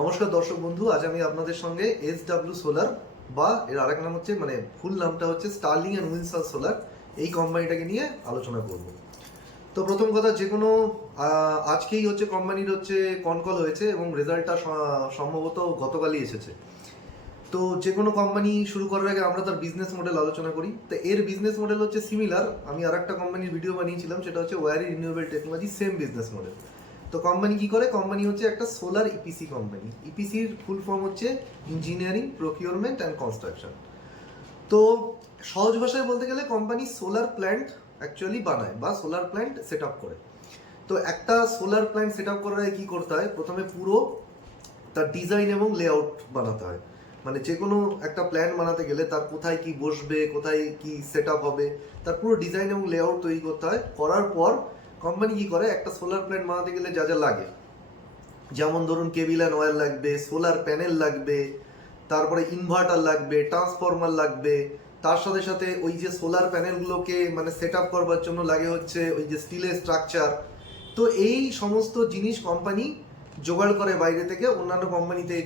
নমস্কার দর্শক বন্ধু, আজ আমি আপনাদের সঙ্গে SW সোলার বা এর আরেক নাম হচ্ছে ফুল নামটা হচ্ছে স্টার্লিং অ্যান্ড উইন্ডসর সোলার, এই কোম্পানিটাকে নিয়ে আলোচনা করব। তো প্রথম কথা, যে কোনো আজকেই হচ্ছে কোম্পানির হচ্ছে কনকল হয়েছে এবং রেজাল্টটা সম্ভবত গতকালই এসেছে। তো যে কোনো কোম্পানি শুরু করার আগে আমরা তার বিজনেস মডেল আলোচনা করি। তো এর বিজনেস মডেল হচ্ছে সিমিলার, আমি আর একটা কোম্পানির ভিডিও বানিয়েছিলাম, সেটা হচ্ছে Waaree renewable technology, same business model. তো কোম্পানি কি করে? কোম্পানি হচ্ছে একটা সোলার ইপিসি কোম্পানি। ইপিসির ফুল ফর্ম হচ্ছে ইঞ্জিনিয়ারিং, প্রকিউরমেন্ট অ্যান্ড কনস্ট্রাকশন। তো সহজ ভাষায় বলতে গেলে কোম্পানি সোলার প্ল্যান্ট অ্যাকচুয়ালি বানায় বা সোলার প্ল্যান্ট সেট আপ করে। তো একটা সোলার প্ল্যান্ট সেট আপ করার আগে কী করতে হয়? প্রথমে পুরো তার ডিজাইন এবং লেআউট বানাতে হয়। মানে যে কোনো একটা প্ল্যান বানাতে গেলে তার কোথায় কি বসবে, কোথায় কি সেট আপ হবে, তার পুরো ডিজাইন এবং লেআউট তৈরি করতে হয়। করার পর কোম্পানি কি করে, একটা সোলার প্ল্যান্ট বানাতে গেলে যা যা লাগে, যেমন ধরুন কেবিল অ্যান্ড ওয়্যার লাগবে, সোলার প্যানেল লাগবে, তারপরে ইনভার্টার লাগবে, ট্রান্সফরমার লাগবে, তার সাথে সাথে ওই যে সোলার প্যানেলগুলোকে সেট আপ করবার জন্য লাগে হচ্ছে ওই যে স্টিলের স্ট্রাকচার। তো এই সমস্ত জিনিস কোম্পানি জোগাড় করে বাইরে থেকে, অন্যান্য কোম্পানি থেকে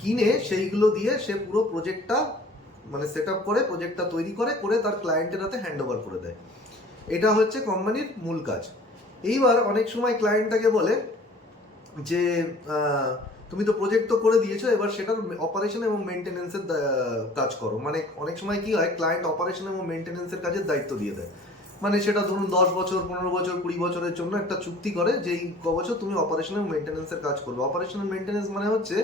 কিনে সেইগুলো দিয়ে সে পুরো প্রজেক্টটা সেট আপ করে, প্রজেক্টটা তৈরি করে তার ক্লায়েন্টের হাতে হ্যান্ড ওভার করে দেয়। এটা হচ্ছে কোম্পানির মূল কাজ। এইবার অনেক সময় ক্লায়েন্টটাকে বলে যে তুমি তো প্রজেক্ট তো করে দিয়েছো, এবার সেটার অপারেশন এবং মেনটেনেন্সের কাজ করো। অনেক সময় কি হয়, ক্লায়েন্ট অপারেশন এবং মেনটেনেন্সের কাজের দায়িত্ব দিয়ে দেয়। সেটা ধরুন 10 বছর, 15 বছর, 20 বছরের জন্য একটা চুক্তি করে যে এই বছর তুমি অপারেশন এবং মেনটেনেন্সের কাজ করবে। অপারেশন এবং মেনটেনেন্স হচ্ছে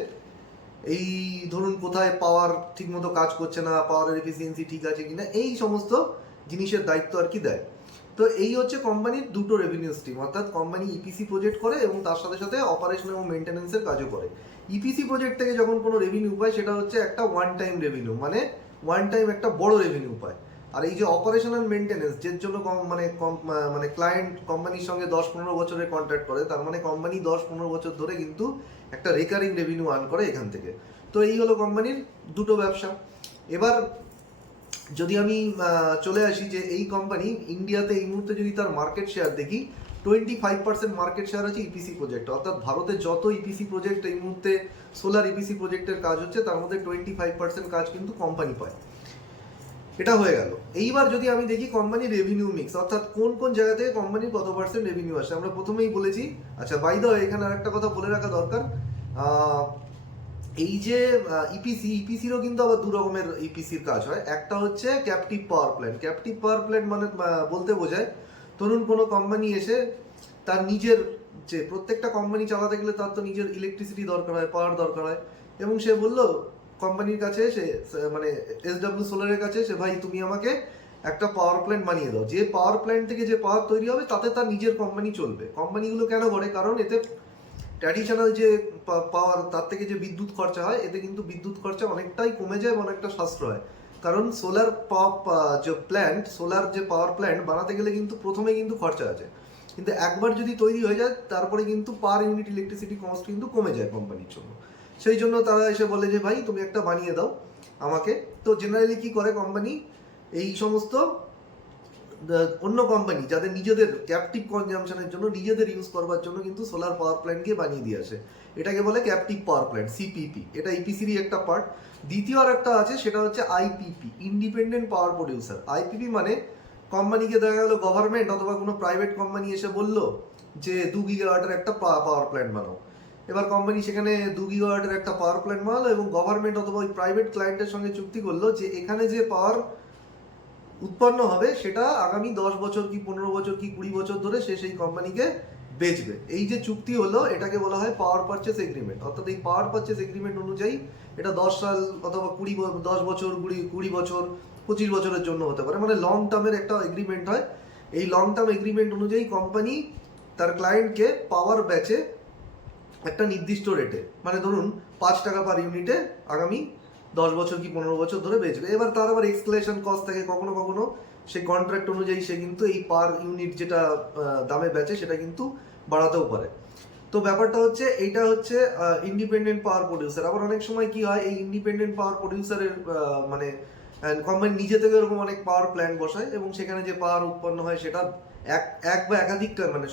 এই ধরুন কোথায় পাওয়ার ঠিকমতো কাজ করছে না, পাওয়ারের এফিসিয়েন্সি ঠিক আছে কিনা, এই সমস্ত জিনিসের দায়িত্ব আর কি দেয়। তো এই হচ্ছে কোম্পানির দুটো রেভিনিউ স্ট্রিম, অর্থাৎ কোম্পানি ইপিসি প্রজেক্ট করে এবং তার সাথে সাথে অপারেশন এবং মেনটেন্যান্সের কাজও করে। ইপিসি প্রজেক্ট থেকে যখন কোনো রেভিনিউ পায় সেটা হচ্ছে একটা one time revenue, one time একটা বড় রেভিনিউ পায়। আর এই যে অপারেশন অ্যান্ড মেনটেন্যান্স, যের জন্য ক্লায়েন্ট কোম্পানির সঙ্গে 10-15 বছরের কন্ট্রাক্ট করে, তার কোম্পানি 10-15 বছর ধরে কিন্তু একটা রেকারিং রেভিনিউ আর্ন করে এখান থেকে। তো এই হলো কোম্পানির দুটো ব্যবসা। এবার যদি আমি চলে আসি যে এই কোম্পানি ইন্ডিয়াতে এই মুহূর্তে যদি তার মার্কেট শেয়ার দেখি, 25% মার্কেট শেয়ার আছে ইপিসি প্রজেক্ট। অর্থাৎ ভারতে যত ইপিসি প্রজেক্ট এই মুহূর্তে সোলার ইপিসি প্রজেক্টের কাজ হচ্ছে, তার মধ্যে 25% কাজ কিন্তু কোম্পানি পায়। এটা হয়ে গেল। এইবার যদি আমি দেখি কোম্পানির রেভিনিউ মিক্স, অর্থাৎ কোন কোন জায়গা থেকে কোম্পানির কত পার্সেন্ট রেভিনিউ আসে, আমরা প্রথমেই বলেছি। আচ্ছা, বাই দ্য ওয়ে, এখানে আরেকটা কথা বলে রাখা দরকার। এই যে ইপিসিরও কিন্তু আবার দু রকমের ইপিসির কাজ হয়। একটা হচ্ছে captive power plant. Captive power plant বলতে বোঝায়, ধরুন কোনো কোম্পানি এসে তার নিজের, যে প্রত্যেকটা কোম্পানি চালাতে গেলে তার তো নিজের ইলেকট্রিসিটি দরকার হয়, পাওয়ার দরকার হয়, এবং সে বললো কোম্পানির কাছে এসে, SW সোলারের কাছে এসে, ভাই তুমি আমাকে একটা পাওয়ার প্ল্যান্ট বানিয়ে দাও। যে পাওয়ার প্ল্যান্ট থেকে যে পাওয়ার তৈরি হবে তাতে তার নিজের কোম্পানি চলবে। কোম্পানিগুলো কেন করে? কারণ এতে ট্র্যাডিশনাল যে পাওয়ার, তার থেকে যে বিদ্যুৎ খরচা হয়, এতে কিন্তু বিদ্যুৎ খরচা অনেকটাই কমে যায়, অনেকটা সাশ্রয় হয়। কারণ সোলার যে পাওয়ার প্ল্যান্ট বানাতে গেলে কিন্তু প্রথমে কিন্তু খরচা আছে, কিন্তু একবার যদি তৈরি হয়ে যায় তারপরে কিন্তু পার ইউনিট ইলেকট্রিসিটি কস্ট কিন্তু কমে যায় কোম্পানির জন্য। সেই জন্য তারা এসে বলে যে ভাই তুমি একটা বানিয়ে দাও আমাকে। তো জেনারেলি কি করে কোম্পানি, এই সমস্ত অন্য কোম্পানি যাদের নিজেদের ক্যাপটিভ কনজামশনের জন্য, নিজেদের ইউজ করবার জন্য কিন্তু সোলার পাওয়ার প্ল্যান্টকে বানিয়ে দিয়ে আসে। এটাকে বলে ক্যাপটিভ পাওয়ার প্ল্যান্ট, সিপিপি। এটা ইপিসিরই একটা পার্ট। দ্বিতীয় আর একটা আছে, সেটা হচ্ছে IPP, independent power producer. IPP কোম্পানিকে দেখা গেল গভর্নমেন্ট অথবা কোনো প্রাইভেট কোম্পানি এসে বলল যে 2 গিগাওয়াটের একটা পাওয়ার প্ল্যান্ট বানাও। এবার কোম্পানি সেখানে 2 গিগাওয়াটের একটা পাওয়ার প্ল্যান্ট বানালো এবং গভর্নমেন্ট অথবা ওই প্রাইভেট ক্লায়েন্টের সঙ্গে চুক্তি করলো যে এখানে যে পাওয়ার উৎপন্ন হবে সেটা আগামী 10 বছর কি 15 বছর কি 20 বছর ধরে সে সেই কোম্পানিকে বেচবে। এই যে চুক্তি হলো, এটাকে বলা হয় পাওয়ার পারচেস এগ্রিমেন্ট। অর্থাৎ এই পাওয়ার পারচেস এগ্রিমেন্ট অনুযায়ী এটা 10 সাল অথবা 10 বছর, 20 বছর, 25 বছরের জন্য হতে পারে, লং টার্মের একটা এগ্রিমেন্ট হয়। এই লং টার্ম এগ্রিমেন্ট অনুযায়ী কোম্পানি তার ক্লায়েন্টকে পাওয়ার বেচে একটা নির্দিষ্ট রেটে, ধরুন 5 টাকা পার ইউনিটে আগামী 10 বছর কি 15 বছর ধরে বেচবে। এবার তার আবার এক্সক্যালেশন কস্ট থাকে, কখনো কখনো সেই কন্ট্রাক্ট অনুযায়ী সে কিন্তু এই পার ইউনিট যেটা দামে বেচে সেটা কিন্তু বাড়াতেও পারে। তো ব্যাপারটা হচ্ছে, এইটা হচ্ছে ইন্ডিপেন্ডেন্ট পাওয়ার প্রডিউসার। আবার অনেক সময় কি হয়, এই ইন্ডিপেন্ডেন্ট পাওয়ার প্রডিউসারের কোম্পানি নিজে থেকে এরকম অনেক পাওয়ার প্ল্যান্ট বসায় এবং সেখানে যে পাওয়ার উৎপন্ন হয় সেটা এক বা একাধিক মানে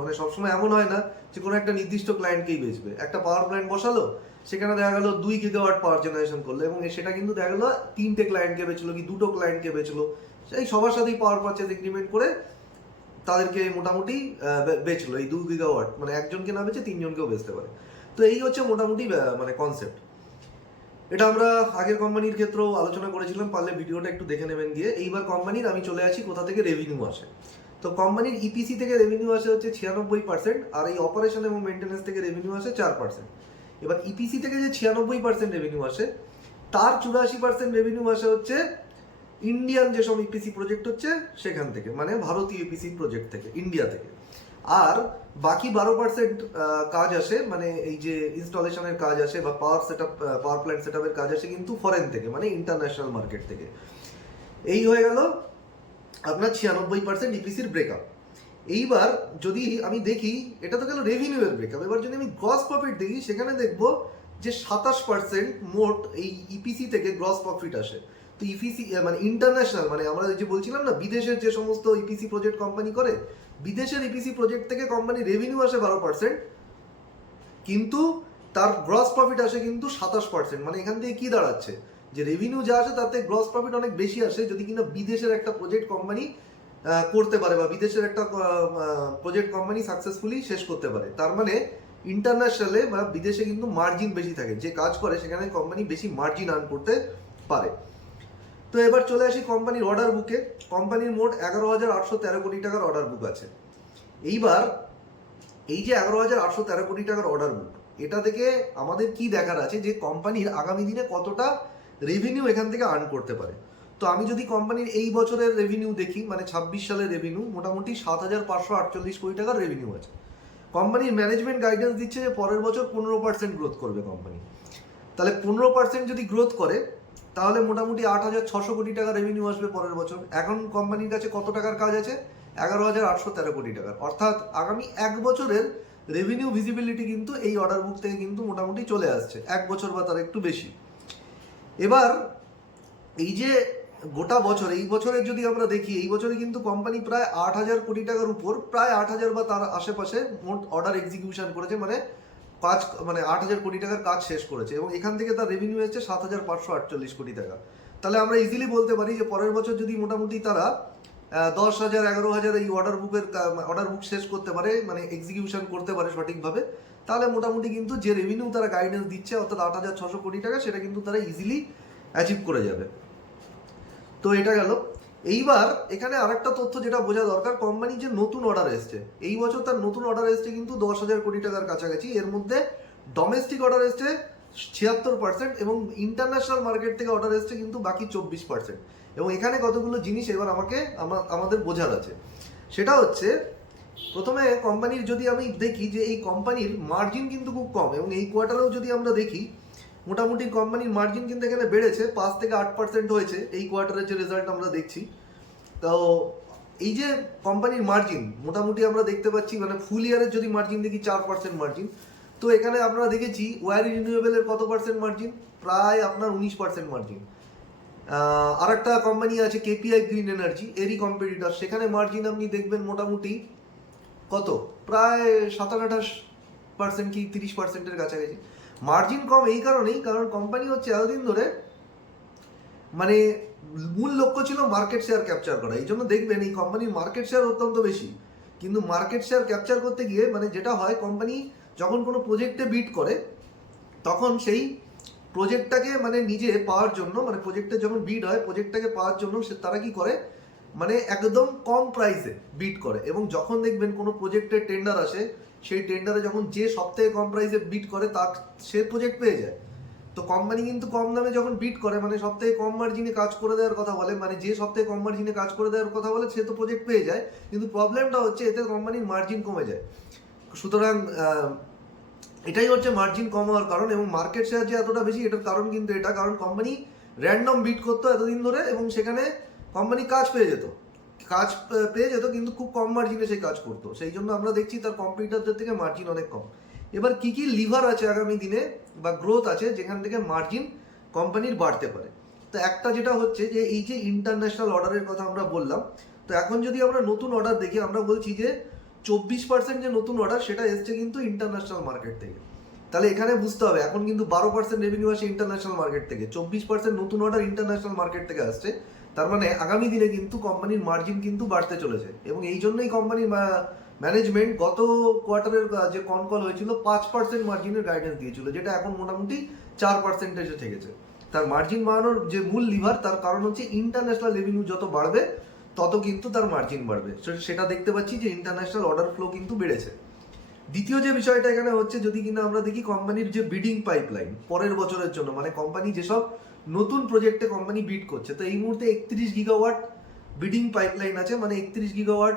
মানে সবসময় এমন হয় না যে কোনো একটা নির্দিষ্ট ক্লায়েন্টকেই বেচবে। একটা পাওয়ার প্ল্যান্ট বসালো, সেখানে দেখা গেল 2 গিগাওয়াট পাওয়ার জেনারেশন করলো এবং সেটা কিন্তু দেখা গেলো 3টে ক্লায়েন্টকে বেচলো কি 2টো ক্লায়েন্টকে বেচলো, সেই সবার সাথেই পাওয়ার পারচেজ এগ্রিমেন্ট করে তাদেরকে মোটামুটি বেচলো এই 2 গিগাওয়াট, মানে একজনকে না বেচে 3জনকেও বেচতে পারে। তো এই হচ্ছে মোটামুটি মানে কনসেপ্ট। এটা আমরা আগের কোম্পানির ক্ষেত্রেও আলোচনা করেছিলাম, পারলে ভিডিওটা একটু দেখে নেবেন গিয়ে। এইবার কোম্পানির আমি চলে আসি কোথা থেকে রেভিনিউ আসে। তো কোম্পানির ইপিসি থেকে রেভিনিউ আসে হচ্ছে 96%, আর এই অপারেশন এবং মেনটেন্যান্স থেকে রেভিনিউ আসে 4%। এবার ইপিসি থেকে যে 96% রেভিনিউ আসে, তার 84% রেভিনিউ আসে হচ্ছে ইন্ডিয়ান যেসব ইপিসি প্রজেক্ট হচ্ছে সেখান থেকে, মানে ভারতীয় ইপিসি প্রজেক্ট থেকে, ইন্ডিয়া থেকে। আর বাকি 12% কাজ আসে, মানে এই যে ইনস্টলেশনের কাজ আসে বা পাওয়ার প্ল্যান্ট সেট আপের কাজ আসে কিন্তু ফরেন থেকে, মানে ইন্টারন্যাশনাল মার্কেট থেকে। এই হয়ে গেল আপনার 96% ইপিসির ব্রেকআপ। এইবার যদি আমি দেখি, এটা তো গেল রেভিনিউ এর ব্রেকআপ, এবার যদি আমি গ্রস প্রফিট দেখি, সেখানে দেখবো যে 27% মোট এই ইপিসি থেকে গ্রস প্রফিট আসে। তো ইপিসি মানে ইন্টারন্যাশনাল, মানে আমরা যে বলছিলাম না বিদেশের যে সমস্ত ইপিসি প্রজেক্ট কোম্পানি করে, বিদেশের ইপিসি প্রজেক্ট থেকে কোম্পানি রেভিনিউ আসে 12%, কিন্তু তার গ্রস প্রফিট আসে কিন্তু 27%। মানে এখান থেকে কি দাঁড়াচ্ছে যে রেভিনিউ যা আসে তাতে গ্রস প্রফিট অনেক বেশি আসে যদি কিনা বিদেশের একটা প্রজেক্ট কোম্পানি করতে পারে বা বিদেশের একটা প্রজেক্ট কোম্পানি সাকসেসফুলি শেষ করতে পারে। তার মানে ইন্টারন্যাশনালে বা বিদেশে কিন্তু মার্জিন বেশি থাকে, যে কাজ করে সেখানে কোম্পানি বেশি মার্জিন আর্ন করতে পারে। তো এবার চলে আসি কোম্পানির অর্ডার বুকে। কোম্পানির মোট 11,813 কোটি টাকার অর্ডার বুক আছে। এইবার এই যে 11,813 কোটি টাকার অর্ডার বুক, এটা থেকে আমাদের কি দেখার আছে যে কোম্পানির আগামী দিনে কতটা রেভিনিউ এখান থেকে আর্ন করতে পারে। তো আমি যদি কোম্পানির এই বছরের রেভিনিউ দেখি, মানে 26 সালের রেভিনিউ মোটামুটি 7,548 কোটি টাকার রেভিনিউ আছে। কোম্পানির ম্যানেজমেন্ট গাইডেন্স দিচ্ছে যে পরের বছর 15% গ্রোথ করবে কোম্পানি। তাহলে 15% যদি গ্রোথ করে তাহলে মোটামুটি 8,600 কোটি টাকা রেভিনিউ আসবে পরের বছর। এখন কোম্পানির কাছে কত টাকার কাজ আছে? 11,813 কোটি টাকার। অর্থাৎ আগামী এক বছরের রেভিনিউ ভিজিবিলিটি কিন্তু এই অর্ডার বুক থেকে কিন্তু মোটামুটি চলে আসছে, এক বছর বা তার একটু বেশি। এবার এই যে গোটা বছর, এই বছরের যদি আমরা দেখি, এই বছরে কিন্তু কোম্পানি প্রায় 8,000 কোটি টাকার উপর, প্রায় 8,000 বা তার আশেপাশে মোট অর্ডার এক্সিকিউশন করেছে, মানে কাজ, মানে 8,000 কোটি টাকার কাজ শেষ করেছে এবং এখান থেকে তার রেভিনিউ এসেছে 7,548 কোটি টাকা। তাহলে আমরা ইজিলি বলতে পারি যে পরের বছর যদি মোটামুটি তারা 10,000 11,000 এই অর্ডার বুক শেষ করতে পারে, মানে এক্সিকিউশন করতে পারে সঠিকভাবে, তাহলে মোটামুটি কিন্তু যে রেভিনিউ তারা গাইডেন্স দিচ্ছে অর্থাৎ 8,600 কোটি টাকা, সেটা কিন্তু তারা ইজিলি অ্যাচিভ করে যাবে। তো এটা গেল। এইবার এখানে আরেকটা তথ্য যেটা বোঝা দরকার, কোম্পানি যে নতুন অর্ডার এসছে এই বছর, তার নতুন অর্ডার এসছে কিন্তু 10,000 কোটি টাকার কাছাকাছি। এর মধ্যে ডোমেস্টিক অর্ডার এসছে 76% এবং ইন্টারন্যাশনাল মার্কেট থেকে অর্ডার এসছে কিন্তু বাকি 24%। এবং এখানে কতগুলো জিনিস এবার আমাদের বোঝার আছে। সেটা হচ্ছে, প্রথমে কোম্পানির যদি আমি দেখি যে এই কোম্পানির মার্জিন কিন্তু খুব কম, এবং এই কোয়ার্টারেও যদি আমরা দেখি মোটামুটি কোম্পানির মার্জিন কিন্তু এখানে বেড়েছে, 5 থেকে 8% হয়েছে এই কোয়ার্টারের যে রেজাল্ট আমরা দেখছি। তো এই যে কোম্পানির মার্জিন মোটামুটি আমরা দেখতে পাচ্ছি, মানে ফুল ইয়ারের যদি মার্জিন দেখি 4% মার্জিন। তো এখানে আপনারা দেখেছি ওয়ারি রিনিউয়েবলের কত পার্সেন্ট মার্জিন, প্রায় আপনার 19% মার্জিন। আর একটা কোম্পানি আছে কেপিআই গ্রিন এনার্জি, এরই কম্পিটিটর, সেখানে মার্জিন আপনি দেখবেন মোটামুটি কত, প্রায় 27-28% কি 30%-এর কাছাকাছি। মার্জিন কম এই কারণেই, কারণ কোম্পানি হচ্ছে এতদিন ধরে মানে মূল লক্ষ্য ছিল মার্কেট শেয়ার ক্যাপচার করা। এই জন্য দেখবেন এই কোম্পানির মার্কেট শেয়ার অত্যন্ত বেশি, কিন্তু মার্কেট শেয়ার ক্যাপচার করতে গিয়ে মানে যেটা হয়, কোম্পানি যখন কোনো প্রজেক্টে বিড করে তখন সেই প্রজেক্টটাকে মানে নিজে পাওয়ার জন্য, মানে প্রজেক্টে যখন বিড হয় প্রজেক্টটাকে পাওয়ার জন্য তারা কি করে, মানে একদম কম প্রাইসে বিড করে। এবং যখন দেখবেন কোনো প্রজেক্টের টেন্ডার আসে, সেই টেন্ডারে যখন যে সবথেকে কম প্রাইসে বিড করে তার সে প্রজেক্ট পেয়ে যায়। তো কোম্পানি কিন্তু কম দামে যখন বিড করে, মানে সবথেকে কম মার্জিনে কাজ করে দেওয়ার কথা বলে, মানে যে সবথেকে কম মার্জিনে কাজ করে দেওয়ার কথা বলে সে তো প্রজেক্ট পেয়ে যায়, কিন্তু প্রবলেমটা হচ্ছে এতে কোম্পানির মার্জিন কমে যায়। সুতরাং এটাই হচ্ছে মার্জিন কম হওয়ার কারণ। এবং মার্কেট শেয়ার যে এতটা বেশি, এটার কারণ কিন্তু এটা, কারণ কোম্পানি র্যান্ডম বিড করতো এতদিন ধরে এবং সেখানে কোম্পানি কাজ পেয়ে যেত কিন্তু খুব কম মার্জিনে সেই কাজ করতো। সেই জন্য আমরা দেখছি তার কম্পিটিটরদের থেকে মার্জিন অনেক কম। এবার কি কি লিভার আছে আগামী দিনে বা গ্রোথ আছে যেখান থেকে মার্জিন কোম্পানির বাড়তে পারে। তো একটা যেটা হচ্ছে যে এই যে ইন্টারন্যাশনাল অর্ডারের কথা আমরা বললাম, তো তো এখন যদি আমরা নতুন অর্ডার দেখি, আমরা বলছি যে 24% যে নতুন অর্ডার সেটা এসছে কিন্তু ইন্টারন্যাশনাল মার্কেট থেকে। তাহলে এখানে বুঝতে হবে এখন কিন্তু 12% রেভিনিউ আসে ইন্টারন্যাশনাল মার্কেট থেকে, 24% নতুন অর্ডার ইন্টারন্যাশনাল মার্কেট থেকে আসছে। তার মানে আগামী দিনে কিন্তু কোম্পানির মার্জিন কিন্তু বাড়তে চলেছে, এবং এই জন্যই কোম্পানির ম্যানেজমেন্ট গত কোয়ার্টারের যে কল হয়েছিল 5% মার্জিনের গাইডেন্স দিয়েছিল, যেটা এখন মোটামুটি 4% ঠেকেছে। তার মার্জিন বাড়ানোর যে মূল লিভার, তার কারণ হচ্ছে ইন্টারন্যাশনাল রেভিনিউ যত বাড়বে তত কিন্তু তার মার্জিন বাড়বে। সেটা দেখতে পাচ্ছি যে ইন্টারন্যাশনাল অর্ডার ফ্লো কিন্তু বেড়েছে। দ্বিতীয় যে বিষয়টা এখানে হচ্ছে, যদি কিনা আমরা দেখি কোম্পানির যে বিডিং পাইপলাইন পরের বছরের জন্য, মানে কোম্পানি যেসব নতুন প্রজেক্টে কোম্পানি বিড করছে, তো এই মুহূর্তে 31 গিগাওয়াট বিডিং পাইপলাইন আছে, মানে 31 গিগাওয়াট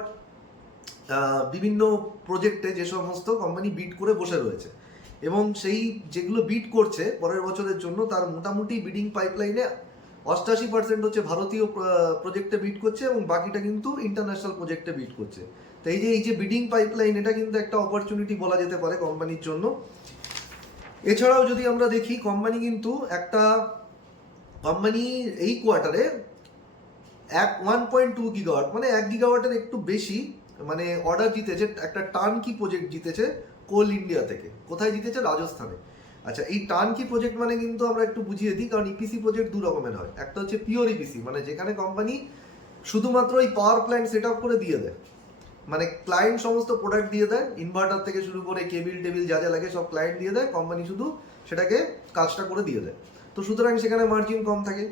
বিভিন্ন প্রজেক্টে যে সমস্ত কোম্পানি বিড করে বসে রয়েছে, এবং সেই যেগুলো বিড করছে পরের বছরের জন্য, তার মোটামুটি বিডিং পাইপলাইনে 88% হচ্ছে ভারতীয় প্রজেক্টে বিড করছে, এবং বাকিটা কিন্তু ইন্টারন্যাশনাল প্রজেক্টে বিড করছে। তো এই যে বিডিং পাইপলাইন, এটা কিন্তু একটা অপরচুনিটি বলা যেতে পারে কোম্পানির জন্য। এছাড়াও যদি আমরা দেখি, কোম্পানি এই কোয়ার্টারে 1.2 গিগাওয়াট, মানে 1 গিগাওয়াটের একটু বেশি মানে অর্ডার জিতেছে, একটা টার্নকি প্রজেক্ট জিতেছে কোল ইন্ডিয়া থেকে। কোথায় জিতেছে? রাজস্থানে। আচ্ছা, এই টার্নকি প্রজেক্ট মানে কিন্তু আমরা একটু বুঝিয়ে দিই, কারণ ইপিসি প্রজেক্ট দু রকমের হয়। একটা হচ্ছে পিওর ইপিসি, মানে যেখানে কোম্পানি শুধুমাত্র এই পাওয়ার প্ল্যান্ট সেট আপ করে দিয়ে দেয়, মানে ক্লায়েন্ট সমস্ত প্রোডাক্ট দিয়ে দেয়, ইনভার্টার থেকে শুরু করে কেবিল টেবিল যা যা লাগে সব ক্লায়েন্ট দিয়ে দেয়, কোম্পানি শুধু সেটাকে কাজটা করে দিয়ে দেয়। তো সুতরাং সেখানে মার্জিন কম থাকে।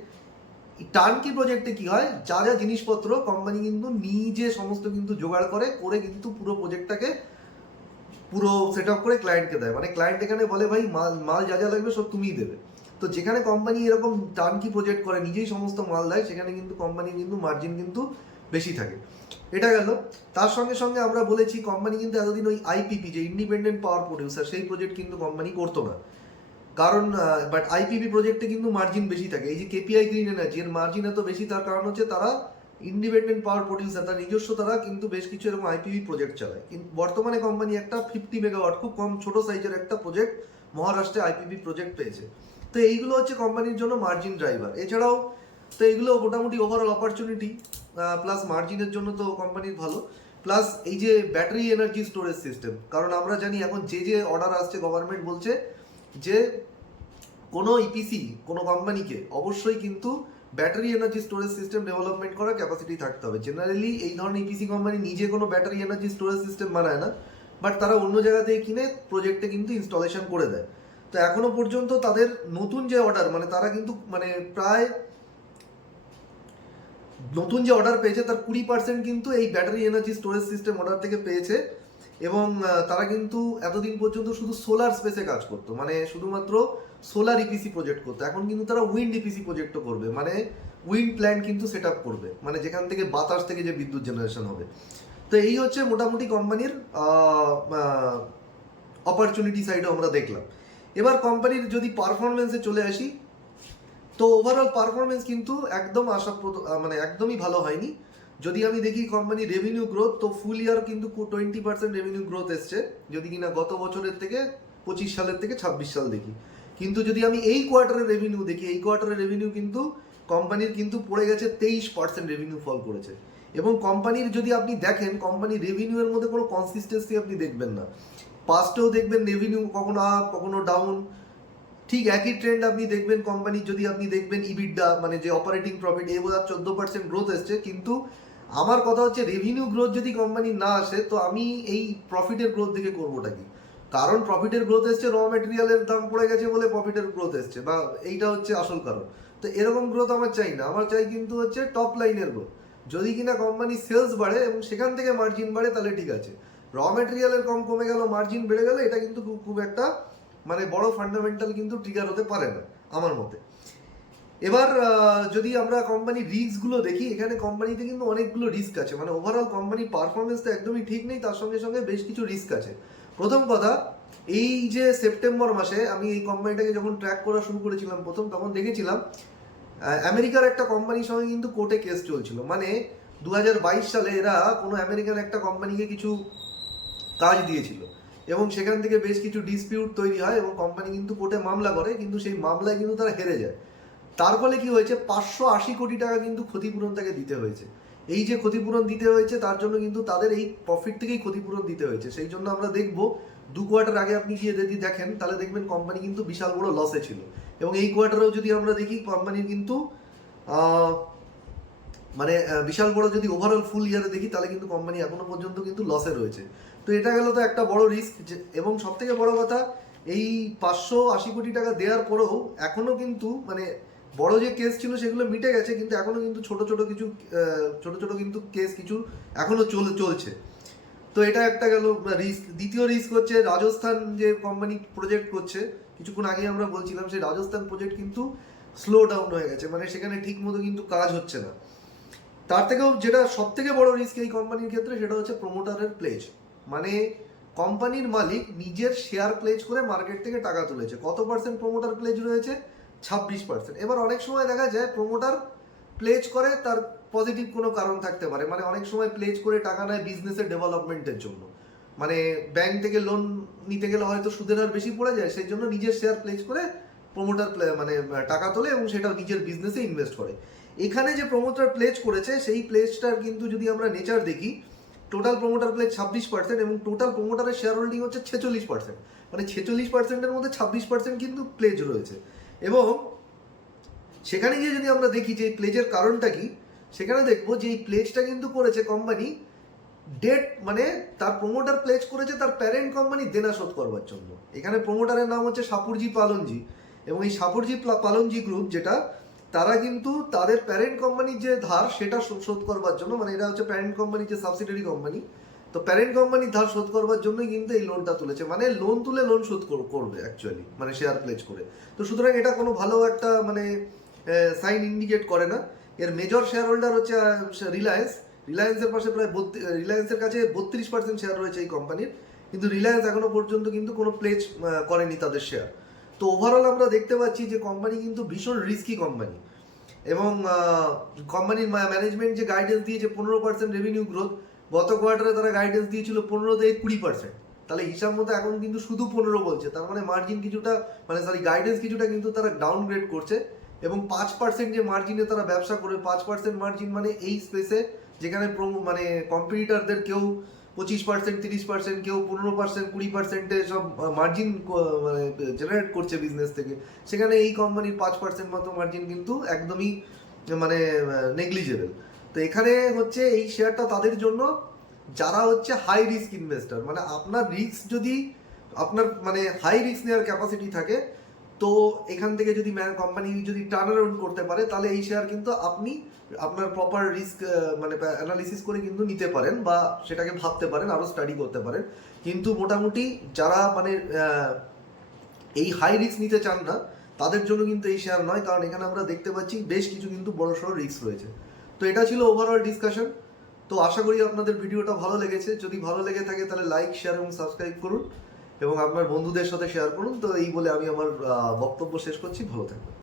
টার্নকি প্রজেক্টে কি হয়, যা যা জিনিসপত্র কোম্পানি কিন্তু নিজে সমস্ত কিন্তু জোগাড় করে কিন্তু পুরো প্রজেক্টটাকে পুরো সেট আপ করে ক্লায়েন্টকে দেয়, মানে ক্লায়েন্ট এখানে বলে ভাই মাল যা যা লাগবে সব তুমিই দেবে। তো যেখানে কোম্পানি এরকম টার্নকি প্রজেক্ট করে, নিজেই সমস্ত মাল দেয়, সেখানে কিন্তু কোম্পানি কিন্তু মার্জিন কিন্তু বেশি থাকে। এটা গেল। তার সঙ্গে সঙ্গে আমরা বলেছি কোম্পানি কিন্তু এতদিন ওই আইপিপি, যে ইন্ডিপেন্ডেন্ট পাওয়ার প্রডিউসার, সেই প্রজেক্ট কিন্তু কোম্পানি করতো না, কারণ বাট আইপিপি প্রজেক্টে কিন্তু মার্জিন বেশি থাকে। এই যে কেপিআই গ্রিন এনার্জি, এর মার্জিন এত বেশি, তার কারণ হচ্ছে তারা ইন্ডিপেন্ডেন্ট পাওয়ার প্রডিউসার, তার নিজস্ব তারা কিন্তু বেশ কিছু এরকম আইপিপি প্রজেক্ট চালায়। কিন্তু বর্তমানে কোম্পানি একটা 50 মেগাওয়াট, খুব কম ছোট সাইজের একটা প্রজেক্ট মহারাষ্ট্রে আইপিপি প্রজেক্ট পেয়েছে। তো এইগুলো হচ্ছে কোম্পানির জন্য মার্জিন ড্রাইভার। এছাড়াও তো এগুলো মোটামুটি ওভারঅল অপরচুনিটি, প্লাস মার্জিনের জন্য তো কোম্পানির ভালো, প্লাস এই যে ব্যাটারি এনার্জি স্টোরেজ সিস্টেম, কারণ আমরা জানি এখন যে অর্ডার আসছে, গভর্নমেন্ট বলছে যে কোনো ইপিসি কোনো কোম্পানিকে অবশ্যই কিন্তু battery energy storage system development করার ক্যাপাসিটি থাকতে হবে। জেনারেলি এই ধরনের ইপিসি কোম্পানি নিজে কোনো ব্যাটারি এনার্জি স্টোরেজ সিস্টেম বানায় না, বাট তারা অন্য জায়গা থেকে কিনে প্রজেক্টে কিন্তু ইনস্টলেশন করে দেয়। তো এখনো পর্যন্ত তাদের নতুন যে অর্ডার, মানে তারা কিন্তু মানে প্রায় নতুন যে অর্ডার পেয়েছে তার 20% কিন্তু এই battery energy storage system order থেকে পেয়েছে। এবং তারা কিন্তু এতদিন পর্যন্ত শুধু সোলার স্পেসে কাজ করতো, মানে শুধুমাত্র সোলার ইপিসি প্রজেক্ট করতো। এখন কিন্তু তারা উইন্ড ইপিসি প্রজেক্টও করবে, মানে উইন্ড প্ল্যান্ট কিন্তু সেট আপ করবে, মানে যেখান থেকে বাতাস থেকে যে বিদ্যুৎ জেনারেশন হবে। তো এই হচ্ছে মোটামুটি কোম্পানির অপরচুনিটি সাইডও আমরা দেখলাম। এবার কোম্পানির যদি পারফরমেন্সে চলে আসি, তো ওভারঅল পারফরমেন্স কিন্তু একদম আশাপ্রদ, মানে একদমই ভালো হয়নি। যদি আমি দেখি কোম্পানি রেভিনিউ গ্রোথ, তো ফুল ইয়ার কিন্তু 20% রেভিনিউ গ্রোথ এসছে, যদি কিনা গত বছরের থেকে 25 সালের থেকে 26 সাল দেখি। কিন্তু যদি আমি এই কোয়ার্টারের রেভিনিউ দেখি, এই কোয়ার্টারের রেভিনিউ কিন্তু কোম্পানির কিন্তু পড়ে গেছে 23% রেভিনিউ ফল করেছে। এবং কোম্পানির যদি আপনি দেখেন, কোম্পানির রেভিনিউয়ের মধ্যে কোনো কনসিস্টেন্সি আপনি দেখবেন না। পাস্টেও দেখবেন রেভিনিউ কখনো আপ কখনো ডাউন, ঠিক একই ট্রেন্ড আপনি দেখবেন কোম্পানির। যদি আপনি দেখবেন ইবিডা, মানে যে অপারেটিং প্রফিট, এ বোধহয় 14% গ্রোথ এসছে, কিন্তু আমার কথা হচ্ছে রেভিনিউ গ্রোথ যদি কোম্পানি না আসে, তো আমি এই প্রফিটের গ্রোথ দেখে করবোটা কি? কারণ প্রফিটের গ্রোথ এসছে, র মেটেরিয়ালের দাম পড়ে গেছে বলে প্রফিটের গ্রোথ এসছে, বা এইটা হচ্ছে আসল কারণ। তো এরকম গ্রোথ আমার চাই না, আমার চাই কিন্তু হচ্ছে টপ লাইনের গ্রোথ। যদি কিনা কোম্পানি সেলস বাড়ে এবং সেখান থেকে মার্জিন বাড়ে, তাহলে ঠিক আছে। র মেটেরিয়ালের কমে গেল, মার্জিন বেড়ে গেল, এটা কিন্তু খুব একটা মানে বড় ফান্ডামেন্টাল কিন্তু ট্রিগার হতে পারে না আমার মতে। এবার যদি আমরা কোম্পানির রিস্কগুলো দেখি, এখানে কোম্পানিতে কিন্তু অনেকগুলো রিস্ক আছে, মানে ওভারঅল কোম্পানির পারফরমেন্স তো একদমই ঠিক নেই, তার সঙ্গে সঙ্গে বেশ কিছু রিস্ক আছে। প্রথম কথা, এই যে সেপ্টেম্বর মাসে আমি এই কোম্পানিটাকে যখন ট্র্যাক করা শুরু করেছিলাম প্রথম, তখন দেখেছিলাম আমেরিকার একটা কোম্পানির সঙ্গে কিন্তু কোর্টে কেস চলছিল। মানে 2022 সালে এরা কোনো আমেরিকান একটা কোম্পানিকে কিছু কাজ দিয়েছিল, এবং সেখান থেকে বেশ কিছু ডিসপিউট তৈরি হয়, এবং কোম্পানি কিন্তু কোর্টে মামলা করে, কিন্তু সেই মামলায় কিন্তু তারা হেরে যায়। তার ফলে কি হয়েছে, 580 কোটি টাকা কিন্তু ক্ষতিপূরণ তাকে দিতে হয়েছে। এই যে ক্ষতিপূরণ দিতে হয়েছে তার জন্য কিন্তু তাদের এই প্রফিট থেকেই ক্ষতিপূরণ দিতে হয়েছে। সেই জন্য আমরা দেখব 2 কোয়ার্টার আগে আপনি গিয়ে যদি দেখেন তাহলে দেখবেন কোম্পানি কিন্তু বিশাল বড় লসে ছিল, এবং এই কোয়ার্টারেও যদি আমরা দেখি কোম্পানির কিন্তু মানে বিশাল বড় যদি ওভারঅল ফুল ইয়ারে দেখি তাহলে কিন্তু কোম্পানি এখনো পর্যন্ত কিন্তু লসে রয়েছে। তো এটা গেল তো একটা বড় রিস্ক, এবং সব থেকে বড় কথা এই 580 কোটি টাকা দেওয়ার পরেও এখনো কিন্তু মানে বড় যে কেস ছিল সেগুলো মিটে গেছে, কিন্তু এখনো কিন্তু ছোট ছোট কিন্তু কেস কিছু এখনো চলছে। তো এটা একটা গেল রিস্ক। দ্বিতীয় রিস্ক হচ্ছে রাজস্থান যে কোম্পানি প্রজেক্ট করছে, কিছুক্ষণ আগে আমরা বলছিলাম সেই রাজস্থান প্রজেক্ট কিন্তু স্লো ডাউন হয়ে গেছে, মানে সেখানে ঠিক মতো কিন্তু কাজ হচ্ছে না। তার থেকেও যেটা সব থেকে বড় রিস্ক এই কোম্পানির ক্ষেত্রে সেটা হচ্ছে প্রোমোটারের প্লেজ, মানে কোম্পানির মালিক নিজের শেয়ার প্লেজ করে মার্কেট থেকে টাকা তুলেছে। কত পার্সেন্ট প্রোমোটার প্লেজ রয়েছে? 26%। এবার অনেক সময় দেখা যায় প্রোমোটার প্লেজ করে তার পজিটিভ কোনো কারণ থাকতে পারে, মানে অনেক সময় প্লেজ করে টাকা নেয় বিজনেসের ডেভেলপমেন্টের জন্য, মানে ব্যাংক থেকে লোন নিতে গেলে হয়তো সুদের হার বেশি পড়ে যায়, সেই জন্য নিজের শেয়ার প্লেজ করে প্রোমোটার মানে টাকা তোলে এবং সেটা নিজের বিজনেসে ইনভেস্ট করে। এখানে যে প্রোমোটার প্লেজ করেছে সেই প্লেজটার কিন্তু যদি আমরা নেচার দেখি, টোটাল প্রোমোটার প্লেজ 26% এবং টোটাল প্রোমোটারের শেয়ার হোল্ডিং হচ্ছে 46%, মানে 46%-এর মধ্যে 26% কিন্তু প্লেজ রয়েছে। এবং সেখানে গিয়ে যদি আমরা দেখি যে এই প্লেজের কারণটা কি, সেখানে দেখবো যে এই প্লেজটা কিন্তু করেছে কোম্পানি ডেট, মানে তার প্রোমোটার প্লেজ করেছে তার প্যারেন্ট কোম্পানি দেনা শোধ করবার জন্য। এখানে প্রোমোটারের নাম হচ্ছে সাপুরজি পালনজি, এবং এই সাপুরজি পালনজি গ্রুপ যেটা, তারা কিন্তু তাদের প্যারেন্ট কোম্পানির যে ধার সেটা শোধ করবার জন্য, মানে এটা হচ্ছে প্যারেন্ট কোম্পানির যে সাবসিডারি কোম্পানি, তো প্যারেন্ট কোম্পানির ধার শোধ করবার জন্যই কিন্তু এই লোনটা তুলেছে, মানে লোন তুলে লোন শোধ করবে অ্যাকচুয়ালি, মানে শেয়ার প্লেজ করে। তো সুতরাং এটা কোনো ভালো একটা মানে সাইন ইন্ডিকেট করে না। এর মেজর শেয়ার হোল্ডার হচ্ছে রিলায়েন্সের পাশে প্রায় রিলায়েন্সের কাছে 32% শেয়ার রয়েছে এই কোম্পানির, কিন্তু রিলায়েন্স এখনো পর্যন্ত কিন্তু কোনো প্লেজ করেনি তাদের শেয়ার। তো ওভারঅল আমরা দেখতে পাচ্ছি যে কোম্পানি কিন্তু ভীষণ রিস্কি কোম্পানি, এবং কোম্পানির ম্যানেজমেন্ট যে গাইডেন্স দিয়েছে 15% রেভিনিউ গ্রোথ, গত কোয়ার্টারে তারা গাইডেন্স দিয়েছিল 15 থেকে 20%, তাহলে হিসাব মতো এখন কিন্তু শুধু 15 বলছে, তার মানে মার্জিন কিছুটা, মানে গাইডেন্স কিছুটা কিন্তু তারা ডাউনগ্রেড করছে। এবং 5% যে মার্জিনে তারা ব্যবসা করে, 5% মার্জিন মানে এই স্পেসে যেখানে মানে কম্পিটিটরদের কেউ 25%, 30%, কেউ 15%, 20%-এ সব মার্জিন মানে জেনারেট করছে বিজনেস থেকে, সেখানে এই কোম্পানির 5% মতো মার্জিন কিন্তু একদমই মানে নেগলিজেবল। তো এখানে হচ্ছে এই শেয়ারটা তাদের জন্য যারা হচ্ছে হাই রিস্ক ইনভেস্টর, মানে আপনার রিস্ক যদি আপনার মানে হাই রিস্ক নেওয়ার ক্যাপাসিটি থাকে, তো এখান থেকে যদি কোম্পানি যদি টার্ন অ্যারাউন্ড করতে পারে তাহলে এই শেয়ার কিন্তু আপনি আপনার প্রপার রিস্ক মানে অ্যানালিসিস করে কিন্তু নিতে পারেন, বা সেটাকে ভাবতে পারেন, আরও স্টাডি করতে পারেন। কিন্তু মোটামুটি যারা মানে এই হাই রিস্ক নিতে চান না তাদের জন্য কিন্তু এই শেয়ার নয়, কারণ এখানে আমরা দেখতে পাচ্ছি বেশ কিছু কিন্তু বড় সড়ো রিস্ক রয়েছে। তো এটা ছিল ওভারঅল ডিসকাশন। তো আশা করি আপনাদের ভিডিওটা ভালো লেগেছে। যদি ভালো লেগে থাকে তাহলে লাইক, শেয়ার এবং সাবস্ক্রাইব করুন এবং আপনার বন্ধুদের সাথে শেয়ার করুন। তো এই বলে আমি আমার বক্তব্য শেষ করছি। ভালো থাকবেন।